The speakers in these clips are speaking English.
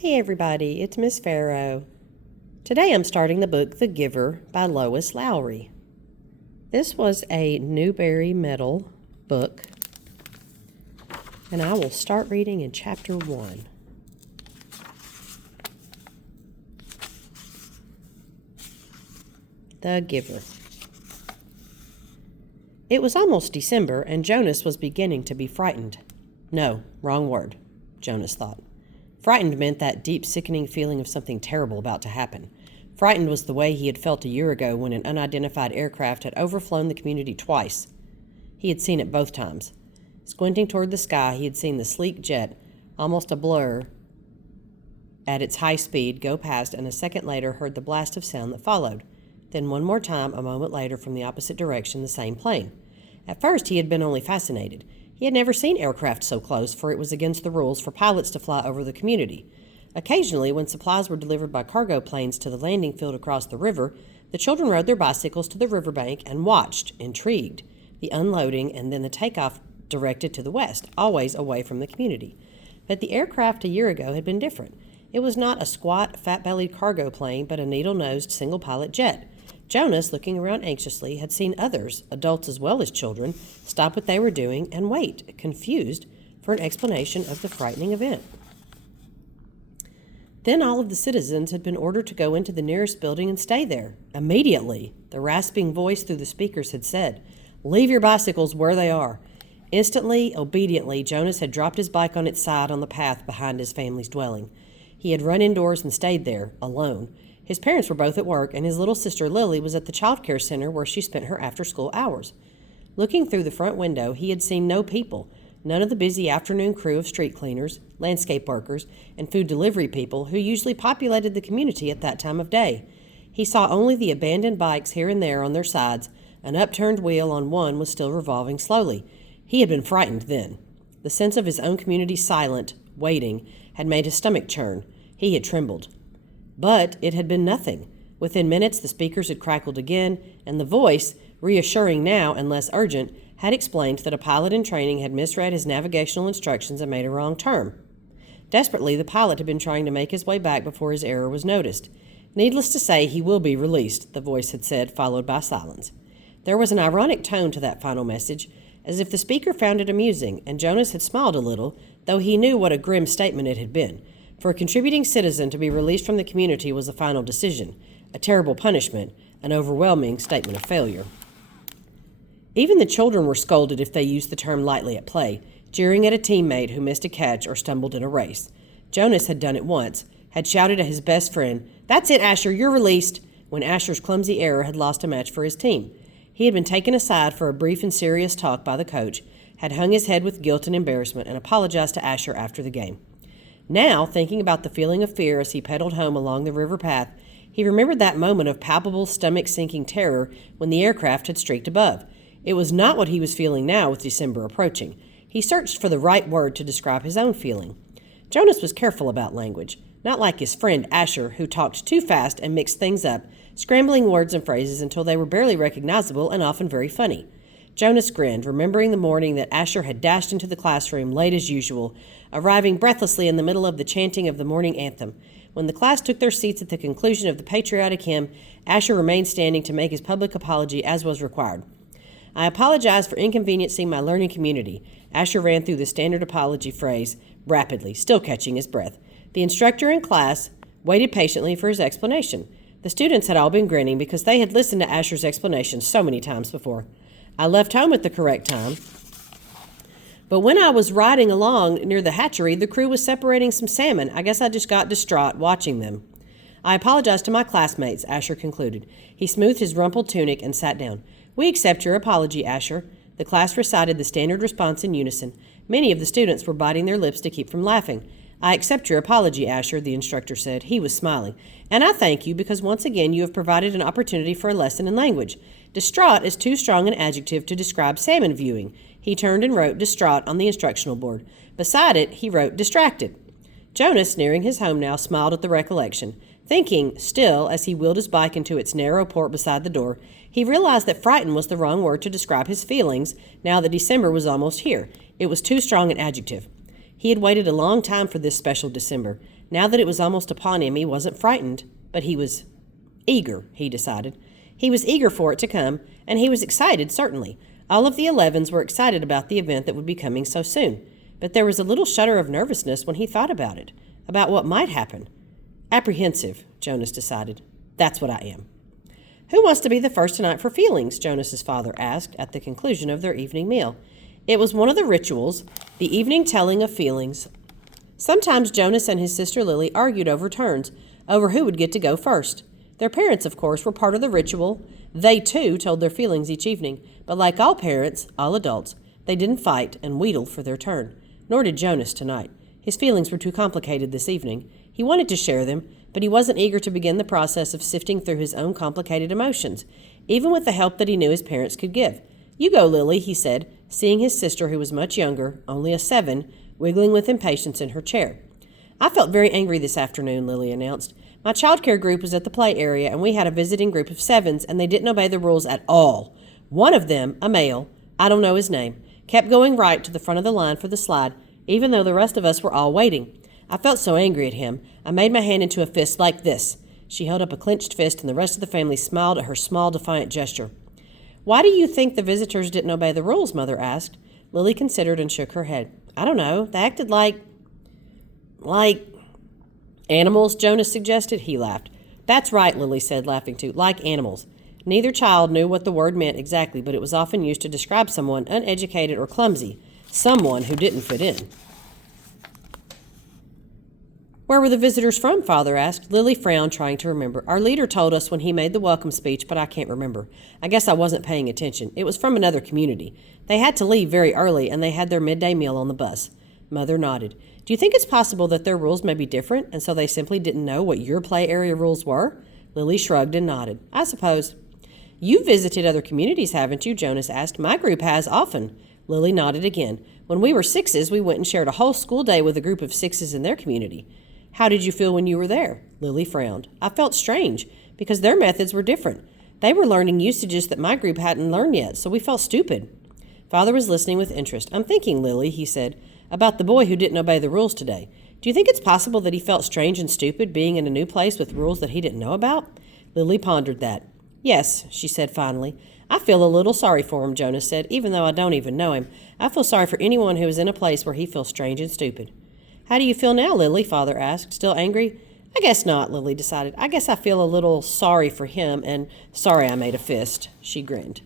Hey everybody, it's Miss Farrow. Today I'm starting the book The Giver by Lois Lowry. This was a Newbery Medal book, and I will start reading in chapter 1. The Giver. It was almost December, and Jonas was beginning to be frightened. No, wrong word, Jonas thought. Frightened meant that deep, sickening feeling of something terrible about to happen. Frightened was the way he had felt a year ago when an unidentified aircraft had overflown the community twice. He had seen it both times. Squinting toward the sky, he had seen the sleek jet, almost a blur, at its high speed, go past, and a second later heard the blast of sound that followed. Then one more time, a moment later, from the opposite direction, the same plane. At first, he had been only fascinated. He had never seen aircraft so close, for it was against the rules for pilots to fly over the community. Occasionally, when supplies were delivered by cargo planes to the landing field across the river, the children rode their bicycles to the riverbank and watched, intrigued, the unloading and then the takeoff directed to the west, always away from the community. But the aircraft a year ago had been different. It was not a squat, fat-bellied cargo plane, but a needle-nosed, single-pilot jet. Jonas, looking around anxiously, had seen others, adults as well as children, stop what they were doing and wait, confused, for an explanation of the frightening event. Then all of the citizens had been ordered to go into the nearest building and stay there. Immediately, the rasping voice through the speakers had said, "Leave your bicycles where they are." Instantly, obediently, Jonas had dropped his bike on its side on the path behind his family's dwelling. He had run indoors and stayed there, alone. His parents were both at work, and his little sister Lily was at the child care center where she spent her after-school hours. Looking through the front window, he had seen no people, none of the busy afternoon crew of street cleaners, landscape workers, and food delivery people who usually populated the community at that time of day. He saw only the abandoned bikes here and there on their sides. An upturned wheel on one was still revolving slowly. He had been frightened then. The sense of his own community silent, waiting, had made his stomach churn. He had trembled. But it had been nothing. Within minutes, the speakers had crackled again, and the voice, reassuring now and less urgent, had explained that a pilot in training had misread his navigational instructions and made a wrong turn. Desperately, the pilot had been trying to make his way back before his error was noticed. "Needless to say, he will be released," the voice had said, followed by silence. There was an ironic tone to that final message, as if the speaker found it amusing, and Jonas had smiled a little, though he knew what a grim statement it had been. For a contributing citizen to be released from the community was a final decision, a terrible punishment, an overwhelming statement of failure. Even the children were scolded if they used the term lightly at play, jeering at a teammate who missed a catch or stumbled in a race. Jonas had done it once, had shouted at his best friend, "That's it, Asher, you're released," when Asher's clumsy error had lost a match for his team. He had been taken aside for a brief and serious talk by the coach, had hung his head with guilt and embarrassment, and apologized to Asher after the game. Now, thinking about the feeling of fear as he pedaled home along the river path, he remembered that moment of palpable, stomach-sinking terror when the aircraft had streaked above. It was not what he was feeling now with December approaching. He searched for the right word to describe his own feeling. Jonas was careful about language, not like his friend Asher, who talked too fast and mixed things up, scrambling words and phrases until they were barely recognizable and often very funny. Jonas grinned, remembering the morning that Asher had dashed into the classroom late as usual, arriving breathlessly in the middle of the chanting of the morning anthem. When the class took their seats at the conclusion of the patriotic hymn, Asher remained standing to make his public apology as was required. "I apologize for inconveniencing my learning community." Asher ran through the standard apology phrase rapidly, still catching his breath. The instructor in class waited patiently for his explanation. The students had all been grinning because they had listened to Asher's explanation so many times before. "I left home at the correct time, but when I was riding along near the hatchery, the crew was separating some salmon. I guess I just got distraught watching them." "I apologize to my classmates," Asher concluded. He smoothed his rumpled tunic and sat down. "We accept your apology, Asher." The class recited the standard response in unison. Many of the students were biting their lips to keep from laughing. "I accept your apology, Asher," the instructor said. He was smiling. "And I thank you because once again you have provided an opportunity for a lesson in language. Distraught is too strong an adjective to describe salmon viewing." He turned and wrote distraught on the instructional board. Beside it, he wrote distracted. Jonas, nearing his home now, smiled at the recollection. Thinking, still, as he wheeled his bike into its narrow port beside the door, he realized that frightened was the wrong word to describe his feelings now that December was almost here. It was too strong an adjective. He had waited a long time for this special December. Now that it was almost upon him, he wasn't frightened, but he was eager, he decided. He was eager for it to come, and he was excited, certainly. All of the 11s were excited about the event that would be coming so soon. But there was a little shudder of nervousness when he thought about it, about what might happen. Apprehensive, Jonas decided. That's what I am. Who wants to be the first tonight for feelings? Jonas's father asked at the conclusion of their evening meal. It was one of the rituals, the evening telling of feelings. Sometimes Jonas and his sister Lily argued over turns, over who would get to go first. Their parents, of course, were part of the ritual. They, too, told their feelings each evening. But like all parents, all adults, they didn't fight and wheedle for their turn. Nor did Jonas tonight. His feelings were too complicated this evening. He wanted to share them, but he wasn't eager to begin the process of sifting through his own complicated emotions, even with the help that he knew his parents could give. You go, Lily, he said, seeing his sister, who was much younger, only a 7, wiggling with impatience in her chair. I felt very angry this afternoon, Lily announced. My childcare group was at the play area, and we had a visiting group of 7s, and they didn't obey the rules at all. One of them, a male, I don't know his name, kept going right to the front of the line for the slide, even though the rest of us were all waiting. I felt so angry at him, I made my hand into a fist like this. She held up a clenched fist, and the rest of the family smiled at her small, defiant gesture. Why do you think the visitors didn't obey the rules? Mother asked. Lily considered and shook her head. I don't know. They acted like animals, Jonas suggested. He laughed. That's right, Lily said, laughing too. Like animals. Neither child knew what the word meant exactly, but it was often used to describe someone uneducated or clumsy, someone who didn't fit in. Where were the visitors from? Father asked. Lily frowned, trying to remember. Our leader told us when he made the welcome speech, but I can't remember. I guess I wasn't paying attention. It was from another community. They had to leave very early, and they had their midday meal on the bus. Mother nodded. Do you think it's possible that their rules may be different, and so they simply didn't know what your play area rules were? Lily shrugged and nodded. I suppose. You've visited other communities, haven't you? Jonas asked. My group has often. Lily nodded again. When we were 6s, we went and shared a whole school day with a group of 6s in their community. How did you feel when you were there? Lily frowned. I felt strange, because their methods were different. They were learning usages that my group hadn't learned yet, so we felt stupid. Father was listening with interest. I'm thinking, Lily, he said, about the boy who didn't obey the rules today. Do you think it's possible that he felt strange and stupid being in a new place with rules that he didn't know about? Lily pondered that. Yes, she said finally. I feel a little sorry for him, Jonas said, even though I don't even know him. I feel sorry for anyone who is in a place where he feels strange and stupid. How do you feel now, Lily? Father asked. Still angry? I guess not, Lily decided. I guess I feel a little sorry for him and sorry I made a fist. She grinned.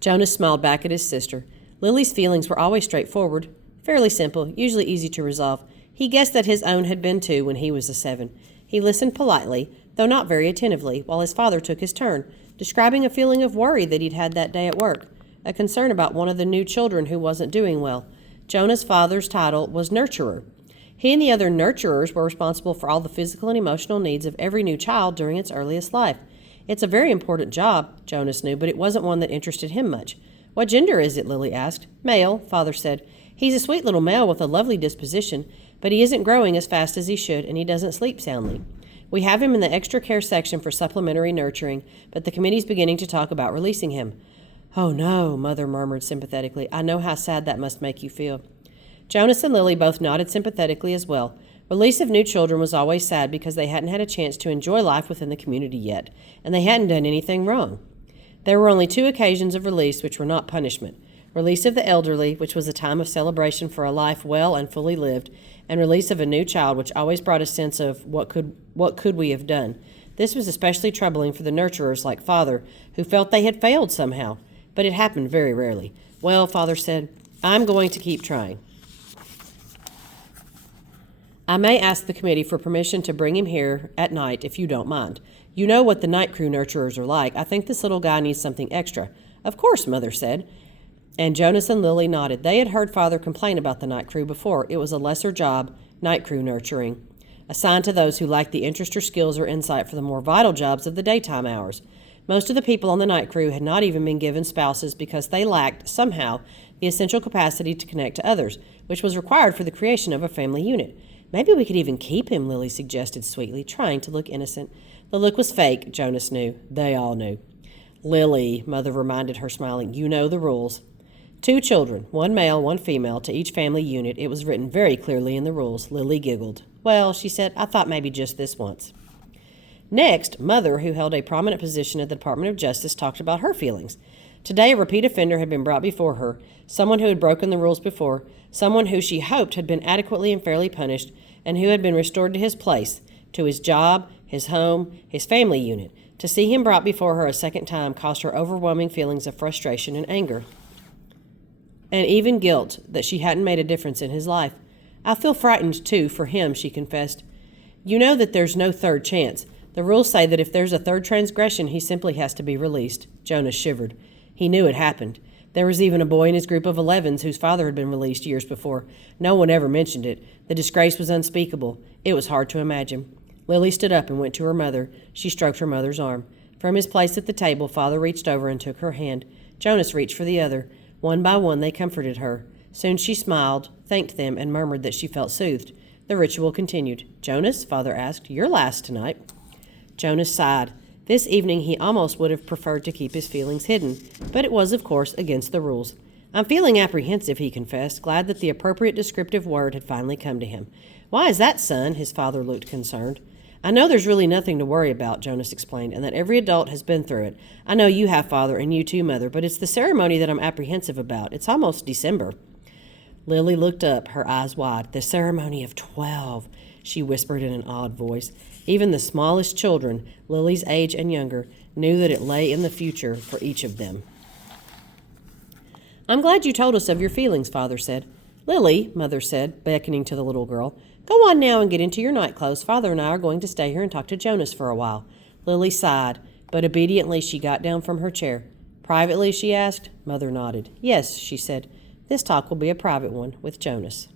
Jonas smiled back at his sister. Lily's feelings were always straightforward, fairly simple, usually easy to resolve. He guessed that his own had been too when he was a 7. He listened politely, though not very attentively, while his father took his turn, describing a feeling of worry that he'd had that day at work, a concern about one of the new children who wasn't doing well. Jonah's father's title was nurturer. He and the other nurturers were responsible for all the physical and emotional needs of every new child during its earliest life. It's a very important job, Jonas knew, but it wasn't one that interested him much. What gender is it? Lily asked. Male, Father said. He's a sweet little male with a lovely disposition, but he isn't growing as fast as he should, and he doesn't sleep soundly. We have him in the extra care section for supplementary nurturing, but the committee's beginning to talk about releasing him. Oh, no, Mother murmured sympathetically. I know how sad that must make you feel. Jonas and Lily both nodded sympathetically as well. Release of new children was always sad because they hadn't had a chance to enjoy life within the community yet, and they hadn't done anything wrong. There were only 2 occasions of release which were not punishment. Release of the elderly, which was a time of celebration for a life well and fully lived, and release of a new child, which always brought a sense of what could we have done. This was especially troubling for the nurturers like Father, who felt they had failed somehow. But it happened very rarely. Well, Father said, I'm going to keep trying. I may ask the committee for permission to bring him here at night if you don't mind. You know what the night crew nurturers are like. I think this little guy needs something extra. Of course, Mother said. And Jonas and Lily nodded. They had heard Father complain about the night crew before. It was a lesser job, night crew nurturing, assigned to those who lacked the interest or skills or insight for the more vital jobs of the daytime hours. Most of the people on the night crew had not even been given spouses because they lacked, somehow, the essential capacity to connect to others, which was required for the creation of a family unit. Maybe we could even keep him, Lily suggested sweetly, trying to look innocent. The look was fake, Jonas knew. They all knew. Lily, Mother reminded her, smiling, you know the rules. 2 children, 1 male, 1 female, to each family unit. It was written very clearly in the rules. Lily giggled. Well, she said, I thought maybe just this once. Next, Mother, who held a prominent position at the Department of Justice, talked about her feelings. Today, a repeat offender had been brought before her, someone who had broken the rules before, someone who she hoped had been adequately and fairly punished, and who had been restored to his place, to his job, his home, his family unit. To see him brought before her a second time caused her overwhelming feelings of frustration and anger, and even guilt that she hadn't made a difference in his life. I feel frightened, too, for him, she confessed. You know that there's no third chance. The rules say that if there's a third transgression, he simply has to be released. Jonas shivered. He knew it happened. There was even a boy in his group of 11s whose father had been released years before. No one ever mentioned it. The disgrace was unspeakable. It was hard to imagine. Lily stood up and went to her mother. She stroked her mother's arm. From his place at the table, Father reached over and took her hand. Jonas reached for the other. One by one, they comforted her. Soon she smiled, thanked them, and murmured that she felt soothed. The ritual continued. Jonas, Father asked, you're last tonight. Jonas sighed. This evening he almost would have preferred to keep his feelings hidden, but it was, of course, against the rules. I'm feeling apprehensive, he confessed, glad that the appropriate descriptive word had finally come to him. Why is that, son? His father looked concerned. I know there's really nothing to worry about, Jonas explained, and that every adult has been through it. I know you have, Father, and you too, Mother, but it's the ceremony that I'm apprehensive about. It's almost December. Lily looked up, her eyes wide. The ceremony of 12, she whispered in an awed voice. Even the smallest children, Lily's age and younger, knew that it lay in the future for each of them. I'm glad you told us of your feelings, Father said. Lily, Mother said, beckoning to the little girl, go on now and get into your nightclothes. Father and I are going to stay here and talk to Jonas for a while. Lily sighed, but obediently she got down from her chair. Privately, she asked. Mother nodded. Yes, she said. This talk will be a private one with Jonas.